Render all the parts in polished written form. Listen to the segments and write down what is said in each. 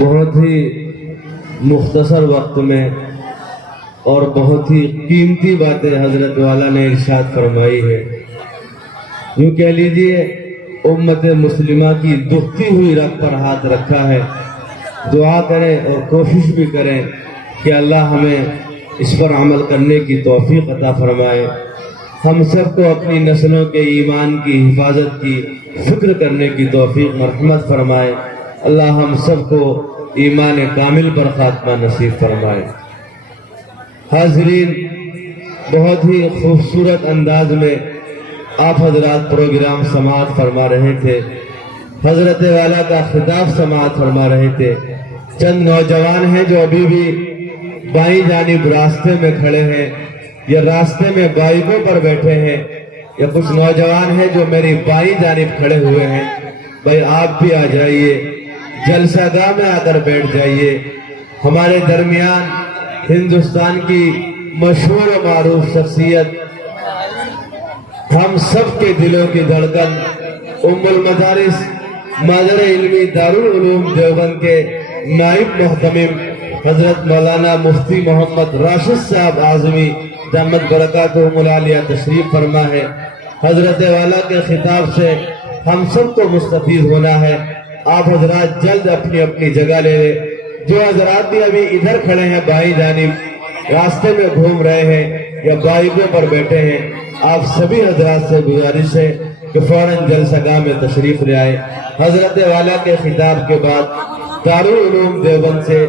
بہت ہی مختصر وقت میں اور بہت ہی قیمتی باتیں حضرت والا نے ارشاد فرمائی ہے. یوں کہہ لیجئے امت مسلمہ کی دکھتی ہوئی رگ پر ہاتھ رکھا ہے. دعا کریں اور کوشش بھی کریں کہ اللہ ہمیں اس پر عمل کرنے کی توفیق عطا فرمائے. ہم سب کو اپنی نسلوں کے ایمان کی حفاظت کی فکر کرنے کی توفیق مرحمت فرمائے. اللہ ہم سب کو ایمان کامل پر خاتمہ نصیب فرمائے. حاضرین، بہت ہی خوبصورت انداز میں آپ حضرات پروگرام سماعت فرما رہے تھے. حضرت والا کا خطاب سماعت فرما رہے تھے. چند نوجوان ہیں جو ابھی بھی بائیں جانب راستے میں کھڑے ہیں یا راستے میں بائکوں پر بیٹھے ہیں، یا کچھ نوجوان ہیں جو میری بائیں جانب کھڑے ہوئے ہیں. بھائی آپ بھی آ جائیے، جلسہ گاہ میں آ کر بیٹھ جائیے. ہمارے درمیان ہندوستان کی مشہور و معروف شخصیت، ہم سب کے دلوں کی دھڑکن، ام المدارس مادر علمی دارالعلوم دیوبند کے نائب محتمم حضرت مولانا مفتی محمد راشد صاحب اعظمی دامت برکاتہم العالیہ تشریف فرما ہے. حضرت والا کے خطاب سے ہم سب کو مستفید ہونا ہے. آپ حضرات جلد اپنی اپنی جگہ لے لیں. جو حضرات بھی ابھی ادھر کھڑے ہیں بائیں جانب راستے میں گھوم رہے ہیں یا بائکوں پر بیٹھے ہیں، آپ سبھی حضرات سے گزارش ہے کہ فوراً جلسہ گاہ میں تشریف لے آئے. حضرت والا کے خطاب کے بعد دارالعلوم دیوبند سے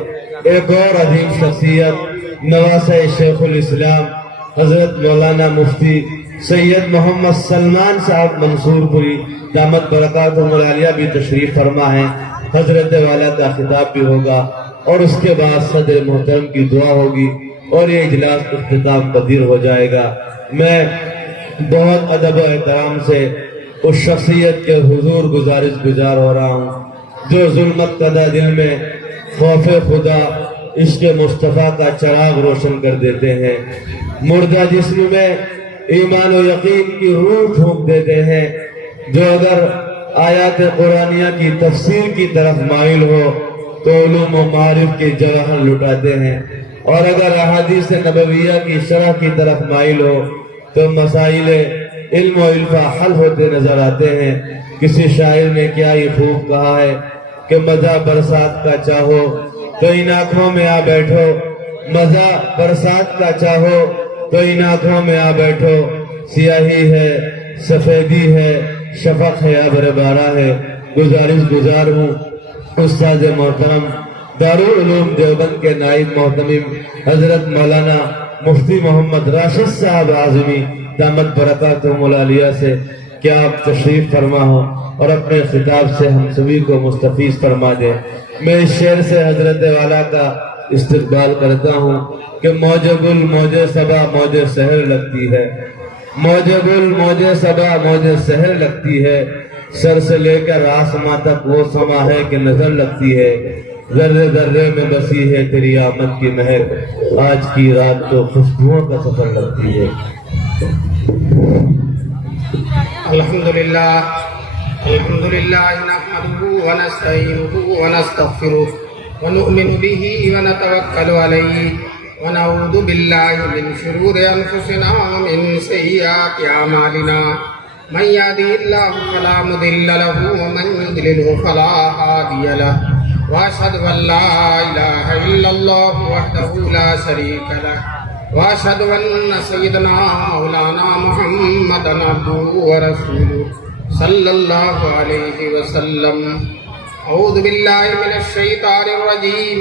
ایک اور عظیم شخصیت نواسہ شیخ الاسلام حضرت مولانا مفتی سید محمد سلمان صاحب منصور پوری دامت برکاتہم العالیہ بھی تشریف فرما ہے. حضرت والا کا خطاب بھی ہوگا اور اس کے بعد صدر محترم کی دعا ہوگی اور یہ اجلاس اختتام پذیر ہو جائے گا. میں بہت ادب و احترام سے اس شخصیت کے حضور گزار ہو رہا ہوں جو ظلمت کدہ دل میں خوف خدا عشق مصطفیٰ کا چراغ روشن کر دیتے ہیں، مردہ جسم میں ایمان و یقین کی روح پھونک دیتے ہیں، جو اگر آیات قرآنیہ کی تفسیر کی طرف مائل ہو تو علوم و معارف کے جواہر لٹاتے ہیں، اور اگر احادیث نبویہ کی شرح کی طرف مائل ہو تو مسائل علم و علفہ حل ہوتے نظر آتے ہیں. کسی شاعر نے کیا یہ خوب کہا ہے کہ مزہ برسات کا چاہو تو ان آنکھوں میں آ بیٹھو، مزہ برسات کا چاہو تو ان آنکھوں میں آ بیٹھو، سیاہی ہے سفیدی ہے شفق ہے ابر بارہ ہے. گزار ہوں استاد محترم دارالعلوم دیوبند کے نائب محتمم حضرت مولانا مفتی محمد راشد صاحب اعظمی دامت برکاتہم العالیہ سے کہ آپ تشریف فرما ہو اور اپنے خطاب سے ہم سبھی کو مستفیض فرما دیں. میں اس شعر سے حضرت والا کا استقبال کرتا ہوں کہ موج گل موج صبا موج سحر لگتی ہے، موج گل موج صبا موج سحر لگتی ہے، سر سے لے کر آسماں تک وہ سما ہے کہ نظر لگتی ہے، ذرے ذرے میں بسی ہے تیری آمد کی مہر، آج کی رات تو خوشبوؤں کا سفر لگتی ہے. الحمدللہ نحمده ونستعینه ونستغفره ونؤمن به ونتوکل علیہ ونعوذ باللہ من شرور انفسنا ومن سیئات اعمالنا من یهده اللہ فلا مضل له ومن یضلله فلا هادی له واشهد ان لا الہ الا اللہ وحدہ لا شریک له واشهد ان سیدنا مولانا محمدا عبدہ ورسولہ صلی اللہ علیہ وسلم. اعوذ باللہ من الشیطان الرجیم،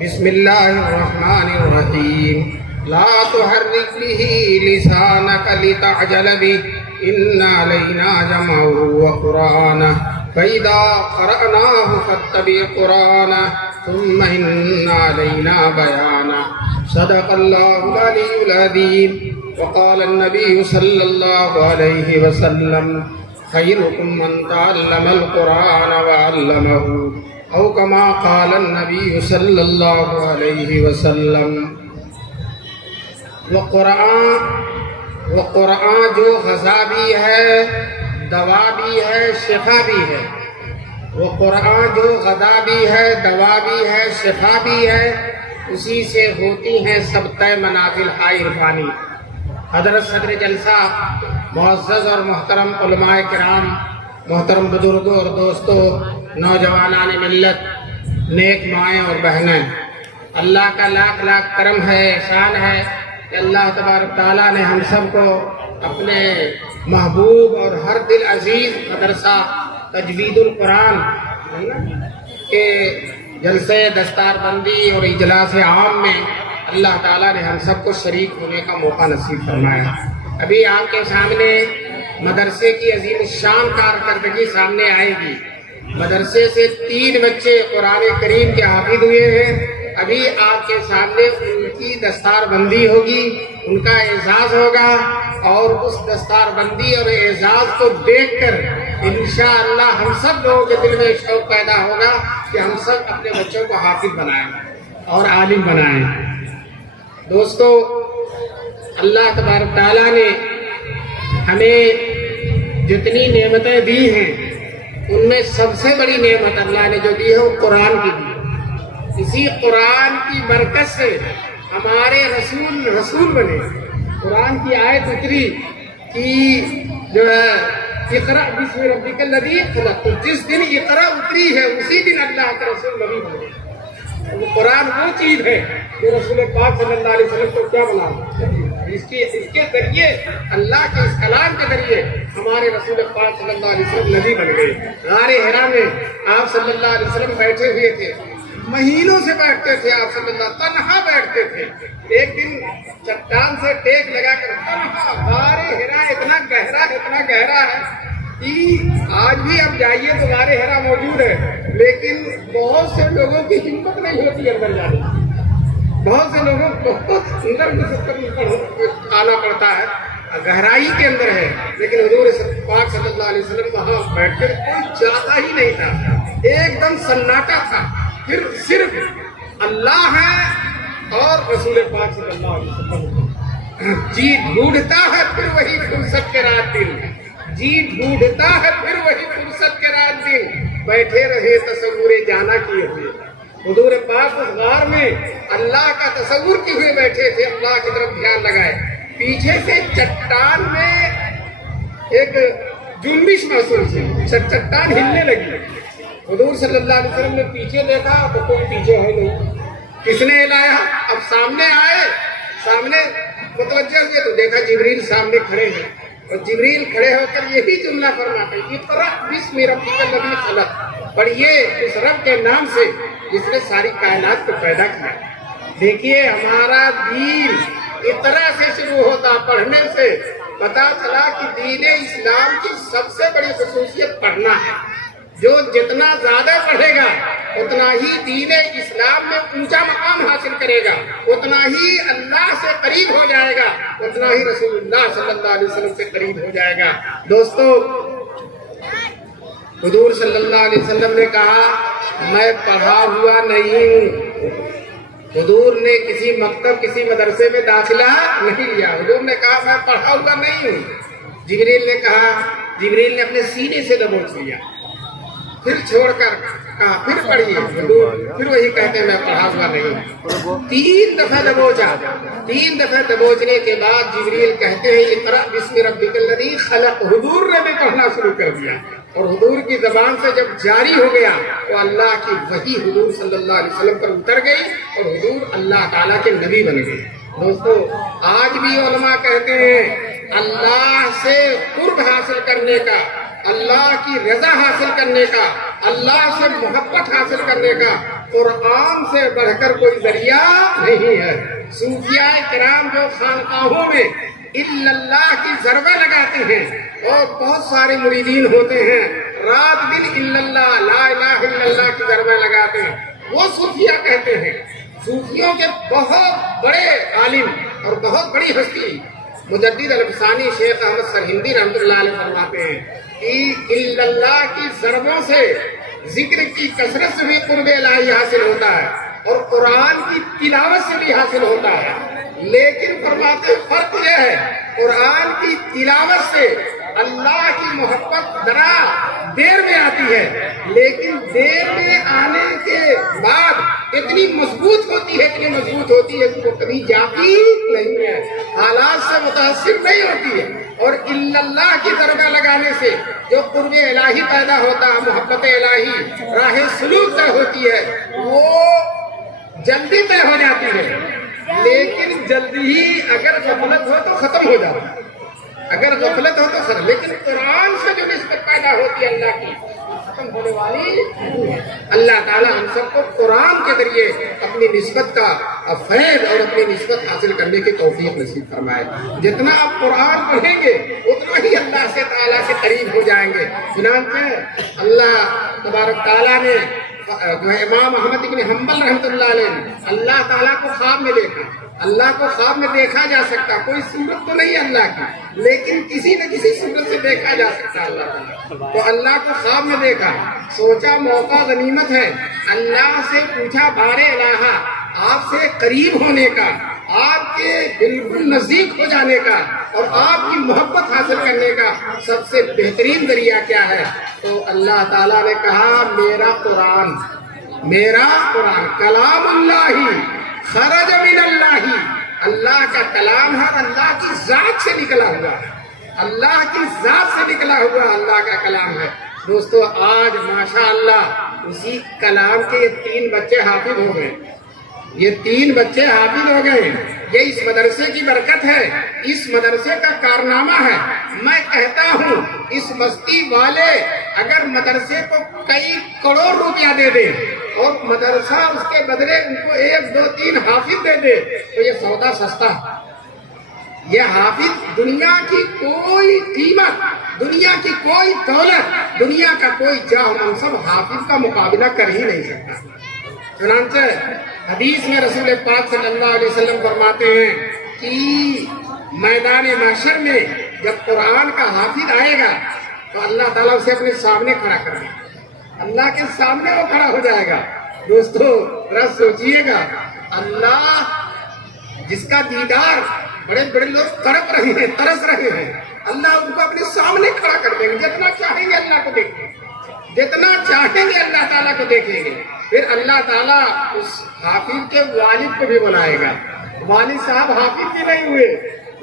بسم اللہ الرحمن الرحیم. لا تحرک به لسانک لتعجل به ان علینا جمعه وقرآنه فإذا قرأناه فاتبع قرآنه ثم ان علینا بیانه. صدق اللہ العلی العظیم. وقال النبی صلی اللہ علیہ وسلم خیرکم من تعلم القرآن وعلمه او کما قال النبی صلی اللہ علیہ وسلم. وہ قرآن جو غذا بھی ہے، دوا بھی ہے، شفا بھی ہے. وہ قرآن جو غذا بھی ہے، دوا بھی ہے، شفا بھی ہے، اسی سے ہوتی ہیں سب طے منازل ہائے عرفانی۔ حضرت صدر جلسہ، معزز اور محترم علماء کرام، محترم بزرگوں اور دوستوں، نوجوانان ملت، نیک مائیں اور بہنیں، اللہ کا لاکھ لاکھ کرم ہے، احسان ہے کہ اللہ تبارک تعالیٰ نے ہم سب کو اپنے محبوب اور ہر دل عزیز مدرسہ تجوید القرآن کے جلسے دستار بندی اور اجلاس عام میں اللہ تعالیٰ نے ہم سب کو شریک ہونے کا موقع نصیب فرمایا۔ ابھی آپ کے سامنے مدرسے کی عظیم الشان کارکردگی سامنے آئے گی۔ مدرسے سے 3 بچے قرآن کریم کے حافظ ہوئے ہیں۔ ابھی آپ کے سامنے ان کی دستار بندی ہوگی، ان کا اعزاز ہوگا، اور اس دستار بندی اور اعزاز کو دیکھ کر انشاءاللہ ہم سب لوگوں کے دل میں شوق پیدا ہوگا کہ ہم سب اپنے بچوں کو حافظ بنائیں اور عالم بنائیں۔ دوستو، اللہ تبارک تعالیٰ نے ہمیں جتنی نعمتیں دی ہیں ان میں سب سے بڑی نعمت اللہ نے جو دی ہے وہ قرآن کی دی۔ اسی قرآن کی برکت سے ہمارے رسول بنے۔ قرآن کی آیت اتری کہ جو ہے اقرأ بسم ربک الذی خلق، تو جس دن اقرأ اتری ہے اسی دن اللہ کا رسول نبی بنے۔ وہ قرآن وہ چیز ہے جو رسول پاک صلی اللہ علیہ وسلم کو کیا بنا، اس کے ذریعے، اللہ کے اس کلام کے ذریعے ہمارے رسول پاک صلی اللہ علیہ وسلم نبی بن گئے۔ غار حرا میں آپ صلی اللہ علیہ وسلم بیٹھے ہوئے تھے، مہینوں سے بیٹھتے تھے آپ صلی اللہ، تنہا بیٹھتے تھے۔ ایک دن چٹان سے ٹیک لگا کر تنہا، غار حرا اتنا گہرا ہے کہ آج بھی اب جائیے تو غار حرا موجود ہے، لیکن بہت سے لوگوں کی ہمت نہیں ہوتی اندر جانے کی۔ بہت سے لوگوں کو بہت اندر آنا پڑتا ہے، گہرائی کے اندر ہے، لیکن حضور پاک صلی اللہ علیہ وسلم وہاں بیٹھ کر کوئی چاہتا ہی نہیں تھا، ایک دم سناٹا تھا، پھر صرف اللہ ہے اور رسول پاک صلی اللہ علیہ وسلم۔ جی ڈھونڈتا ہے پھر وہی فرصت کے رات دن، جی ڈھونڈتا ہے پھر وہی فرصت کے رات دن، بیٹھے رہے تصور جانا کیے ہوئے۔ حضور پاک اس غار میں اللہ کا تصور کیے ہوئے بیٹھے تھے، اللہ کی طرف دھیان لگائے۔ پیچھے سے چٹان میں ایک جنبش محسوس ہوئی، چٹان ہلنے لگی۔ حضور صلی اللہ علیہ وسلم نے پیچھے دیکھا تو کوئی پیچھے ہے نہیں، کس نے ہلایا؟ اب سامنے آئے، سامنے متوجہ ہوئے تو دیکھا جبریل سامنے کھڑے ہیں، اور جبریل کھڑے ہو کر یہی جملہ فرماتے ہیں، اقرأ بسم ربک الذی خلق، پڑھیے اس رب کے نام سے جس نے ساری کائنات کو پیدا کیا۔ دیکھیے ہمارا دین اقرا سے شروع ہوتا، پڑھنے سے پتا چلا کہ دین اسلام کی سب سے بڑی خصوصیت پڑھنا ہے۔ جو جتنا زیادہ پڑھے گا اتنا ہی دین اسلام میں اونچا مقام حاصل کرے گا، اتنا ہی اللہ سے قریب ہو جائے گا، اتنا ہی رسول اللہ صلی اللہ علیہ وسلم سے قریب ہو جائے گا۔ دوستو، حضور صلی اللہ علیہ وسلم نے کہا میں پڑھا ہوا نہیں ہوں۔ حضور نے کسی مکتب کسی مدرسے میں داخلہ نہیں لیا، حضور نے کہا میں پڑھا ہوا نہیں ہوں۔ جبریل نے کہا، جبریل نے اپنے سینے سے دبوچ لیا، پھر چھوڑ کر کہا پھر پڑھیے، حضور پھر وہی کہتے ہیں میں پڑھا ہوا نہیں ہوں۔ 3 دفعہ دبوچا، 3 دفعہ دبوچنے کے بعد جبریل کہتے ہیں اقرأ بسم ربک الذی خلق، حضور نے بھی پڑھنا شروع کر دیا، اور حضور کی زبان سے جب جاری ہو گیا تو اللہ کی وحی حضور صلی اللہ علیہ وسلم پر اتر گئی اور حضور اللہ تعالیٰ کے نبی بن گئے۔ دوستو، آج بھی علماء کہتے ہیں اللہ سے قرب حاصل کرنے کا، اللہ کی رضا حاصل کرنے کا، اللہ سے محبت حاصل کرنے کا قرآن سے بڑھ کر کوئی ذریعہ نہیں ہے۔ صوفیاء کرام جو خانقاہوں میں الا اللہ کی ضربہ لگاتے ہیں اور بہت سارے مریدین ہوتے ہیں، رات دن الا اللہ، لا الہ الا اللہ کی ضربہ لگاتے ہیں، وہ صوفیاء کہتے ہیں۔ صوفیوں کے بہت بڑے عالم اور بہت بڑی ہستی مجدد الفسانی شیخ احمد سرہندی رحمۃ اللہ علیہ فرماتے ہیں کہ الا اللہ کی ضربوں سے، ذکر کی کثرت سے بھی قرب الہی حاصل ہوتا ہے اور قرآن کی تلاوت سے بھی حاصل ہوتا ہے، لیکن فرماتے فرق یہ ہے قرآن کی تلاوت سے اللہ کی محبت ذرا دیر میں آتی ہے، لیکن دیر میں آنے کے بعد اتنی مضبوط ہوتی ہے، اتنی مضبوط ہوتی ہے کہ وہ کبھی جاتی نہیں ہے، حالات سے متاثر نہیں ہوتی ہے، اور الا اللہ کی درگاہ لگانے سے جو قرب الہی پیدا ہوتا ہے، محبت الہی، راہ سلوک طے ہوتی ہے، وہ جلدی طے ہو جاتی ہے، لیکن جلدی ہی اگر غفلت ہو تو ختم ہو جاتا ہے، اگر غفلت ہو تو ختم، لیکن قرآن سے جو نسبت پیدا ہوتی ہے اللہ کی، ختم ہونے والی نہیں ہے۔ اللہ تعالی ہم سب کو قرآن کے ذریعے اپنی نسبت کا فیض اور اپنی نسبت حاصل کرنے کی توفیق نصیب فرمائے۔ جتنا آپ قرآن پڑھیں گے اتنا ہی اللہ سے تعالیٰ سے قریب ہو جائیں گے۔ چنانچہ اللہ تبارک تعالیٰ نے جو ہے امام احمد بن حنبل رحمۃ اللہ علیہ نے اللہ تعالیٰ کو خواب میں دیکھا۔ اللہ کو خواب میں دیکھا جا سکتا، کوئی صورت تو نہیں اللہ کی، لیکن کسی نہ کسی صورت سے دیکھا جا سکتا اللہ تعالیٰ۔ تو اللہ کو خواب میں دیکھا، سوچا موقع غنیمت ہے، اللہ سے پوچھا بار الہ آپ سے قریب ہونے کا، آپ کے بالکل نزدیک ہو جانے کا اور آپ کی محبت حاصل کرنے کا سب سے بہترین ذریعہ کیا ہے؟ تو اللہ تعالیٰ نے کہا میرا قرآن کلام اللہ ہی خرج من اللہ، اللہ کا کلام ہے، اللہ کی ذات سے نکلا ہوا، اللہ کی ذات سے نکلا ہوا اللہ کا کلام ہے۔ دوستو آج ماشاءاللہ اسی کلام کے 3 بچے حافظ ہو گئے، یہ 3 بچے حافظ ہو گئے، یہ اس مدرسے کی برکت ہے، اس مدرسے کا کارنامہ ہے۔ میں کہتا ہوں اس بستی والے اگر مدرسے کو کئی کروڑ روپیہ دے دیں اور مدرسہ اس کے بدلے ان کو 1 2 3 حافظ دے دے تو یہ سودا سستا ہے۔ یہ حافظ دنیا کی کوئی قیمت، دنیا کی کوئی دولت، دنیا کا کوئی جاہ و منصب حافظ کا مقابلہ کر ہی نہیں سکتا۔ چنانچہ حدیث میں رسول پاک صلی اللہ علیہ وسلم فرماتے ہیں کہ میدان محشر میں جب قرآن کا حافظ آئے گا تو اللہ تعالیٰ اسے اپنے سامنے کھڑا کرے گا، اللہ کے سامنے وہ کھڑا ہو جائے گا۔ دوستو ذرا سوچئے گا، اللہ جس کا دیدار بڑے بڑے لوگ تڑپ رہے ہیں، ترس رہے ہیں، اللہ ان کو اپنے سامنے کھڑا کر دیں گے، جتنا چاہیں گے اللہ کو دیکھیں گے، جتنا چاہیں گے اللہ تعالیٰ کو دیکھیں گے۔ پھر اللہ تعالیٰ اس حافظ کے والد کو بھی بلائے گا، والد صاحب حافظ بھی نہیں ہوئے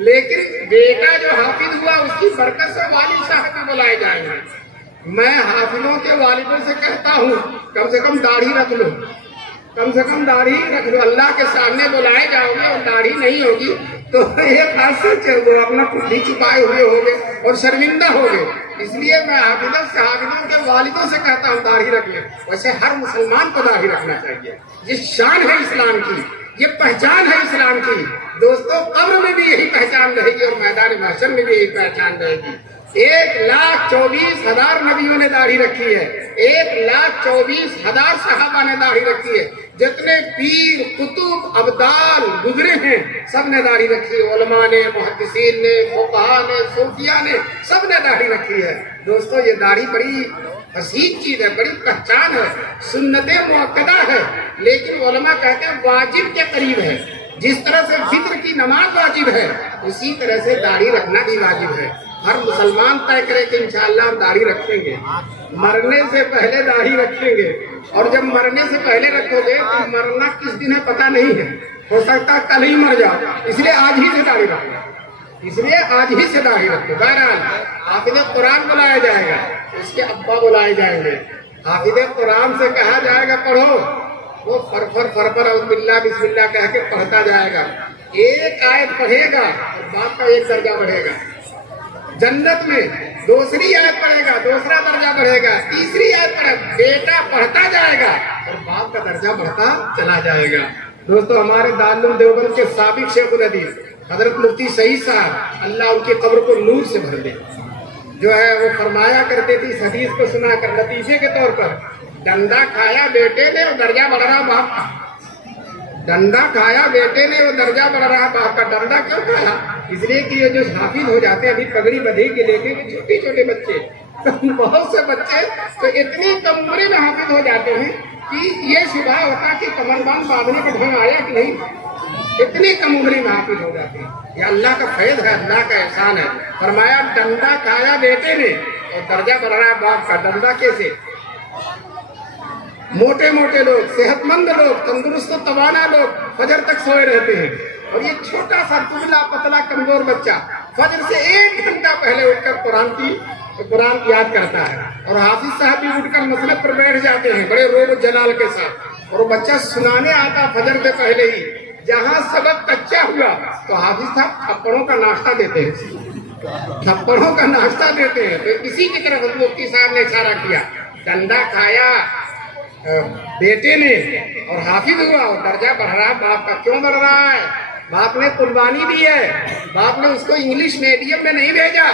لیکن بیٹا جو حافظ ہوا اس کی برکت سے والد صاحب بھی بلائے جائیں گے۔ میں حافظوں کے والدوں سے کہتا ہوں کم سے کم داڑھی رکھ لو، کم سے کم داڑھی رکھ لو، اللہ کے سامنے بلائے جاؤ گے اور داڑھی نہیں ہوگی تو ایک ہاتھ سے چل دو، اپنا پٹھی چھپائے ہوئے ہوگے اور شرمندہ ہوگے۔ اس لیے میں حافظوں کے والدوں سے کہتا ہوں داڑھی رکھ لیں۔ ویسے ہر مسلمان کو داڑھی رکھنا چاہیے، یہ شان ہے اسلام کی، یہ پہچان ہے اسلام کی۔ دوستو قبر میں بھی یہی پہچان رہے گی اور میدان محشر میں بھی یہی پہچان رہے گی۔ 1,24,000 نبیوں نے داڑھی رکھی ہے، 1,24,000 صحابہ نے داڑھی رکھی ہے، جتنے پیر قطب ابدال گزرے ہیں سب نے داڑھی رکھی ہے، علماء نے، محدثین نے، فقہاء نے، صوفیاء نے، سب نے داڑھی رکھی ہے۔ دوستو یہ داڑھی بڑی حسین چیز ہے، بڑی پہچان ہے، سنت مؤکدہ ہے، لیکن علماء کہتے ہیں واجب کے قریب ہے۔ جس طرح سے فطر کی نماز واجب ہے اسی طرح سے داڑھی رکھنا بھی واجب ہے۔ ہر مسلمان طے کرے کہ انشاءاللہ ہم داڑھی رکھیں گے، مرنے سے پہلے داڑھی رکھیں گے، اور جب مرنے سے پہلے رکھو گے تو مرنا کس دن ہے پتہ نہیں ہے، ہو سکتا ہے کل ہی مر جاؤ، اس لیے آج ہی سے داڑھی رکھو، اس لیے آج ہی سے داڑھی رکھو۔ بہرحال حافظ قرآن بلایا جائے گا، اس کے ابا بلائے جائیں گے، حافظ قرآن سے کہا جائے گا پڑھو، وہ فرفر اعوذ باللہ بسم اللہ کہہ کے پڑھتا جائے گا، ایک آیت پڑھے گا اور باپ کا ایک درجہ بڑھے گا، جنت میں دوسری آیت پڑھے گا دوسرا درجہ بڑھے گا، تیسری آیت پڑھے گا، بیٹا پڑھتا جائے گا اور باپ کا درجہ بڑھتا چلا جائے گا۔ دوستو ہمارے دارالعلوم دیوبند کے سابق شیخ الحدیث حضرت مفتی سعید صاحب اللہ ان کی قبر کو نور سے بھر دے، جو ہے وہ فرمایا کرتے تھے اس حدیث کو سنا کر لطیفے کے طور پر، ڈنڈا کھایا بیٹے نے اور درجہ بڑھ رہا باپ کا، ڈنڈا کھایا بیٹے نے وہ درجہ بڑھ رہا باپ کا۔ ڈنڈا کیوں کھایا؟ اس لیے کہ یہ جو حافظ ہو جاتے ہیں، ابھی پگڑی بدھے کے دیکھیں کہ چھوٹے چھوٹے بچے، بہت سے بچے تو اتنی کم عمری میں حافظ ہو جاتے ہیں کہ یہ شبہ ہوتا کہ کمر بند باندھنے کا ڈھنگ آیا کہ نہیں، اتنی کم عمری میں حافظ ہو جاتے ہیں۔ یہ اللہ کا فیض ہے، اللہ کا احسان ہے۔ فرمایا ڈنڈا کھایا بیٹے نے اور درجہ بڑھ رہا ہے باپ کا، دندا کیسے؟ موٹے موٹے لوگ، صحت مند لوگ، تندرست و توانا لوگ فجر تک سوئے رہتے ہیں، اور یہ چھوٹا سا دبلا پتلا کمزور بچہ فجر سے 1 گھنٹہ پہلے اٹھ کر قرآن یاد کرتا ہے، اور حافظ صاحب بھی اٹھ کر مسند پر بیٹھ جاتے ہیں بڑے روب و جلال کے ساتھ، اور وہ بچہ سنانے آتا فجر سے پہلے ہی، جہاں سبق کچا ہوا تو حافظ صاحب تھپڑوں کا ناشتہ دیتے ہیں، تھپڑوں کا ناشتہ دیتے ہیں۔ تو اسی کی طرف مفتی صاحب نے اشارہ کیا، ڈنڈا کھایا بیٹے نے اور حافظ ہوا اور درجہ بڑھ رہا ہے باپ کا۔ کیوں بڑھ رہا ہے؟ باپ نے قربانی دی ہے، باپ نے اس کو انگلش میڈیم میں نہیں بھیجا،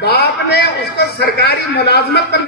باپ نے اس کو سرکاری ملازمت پر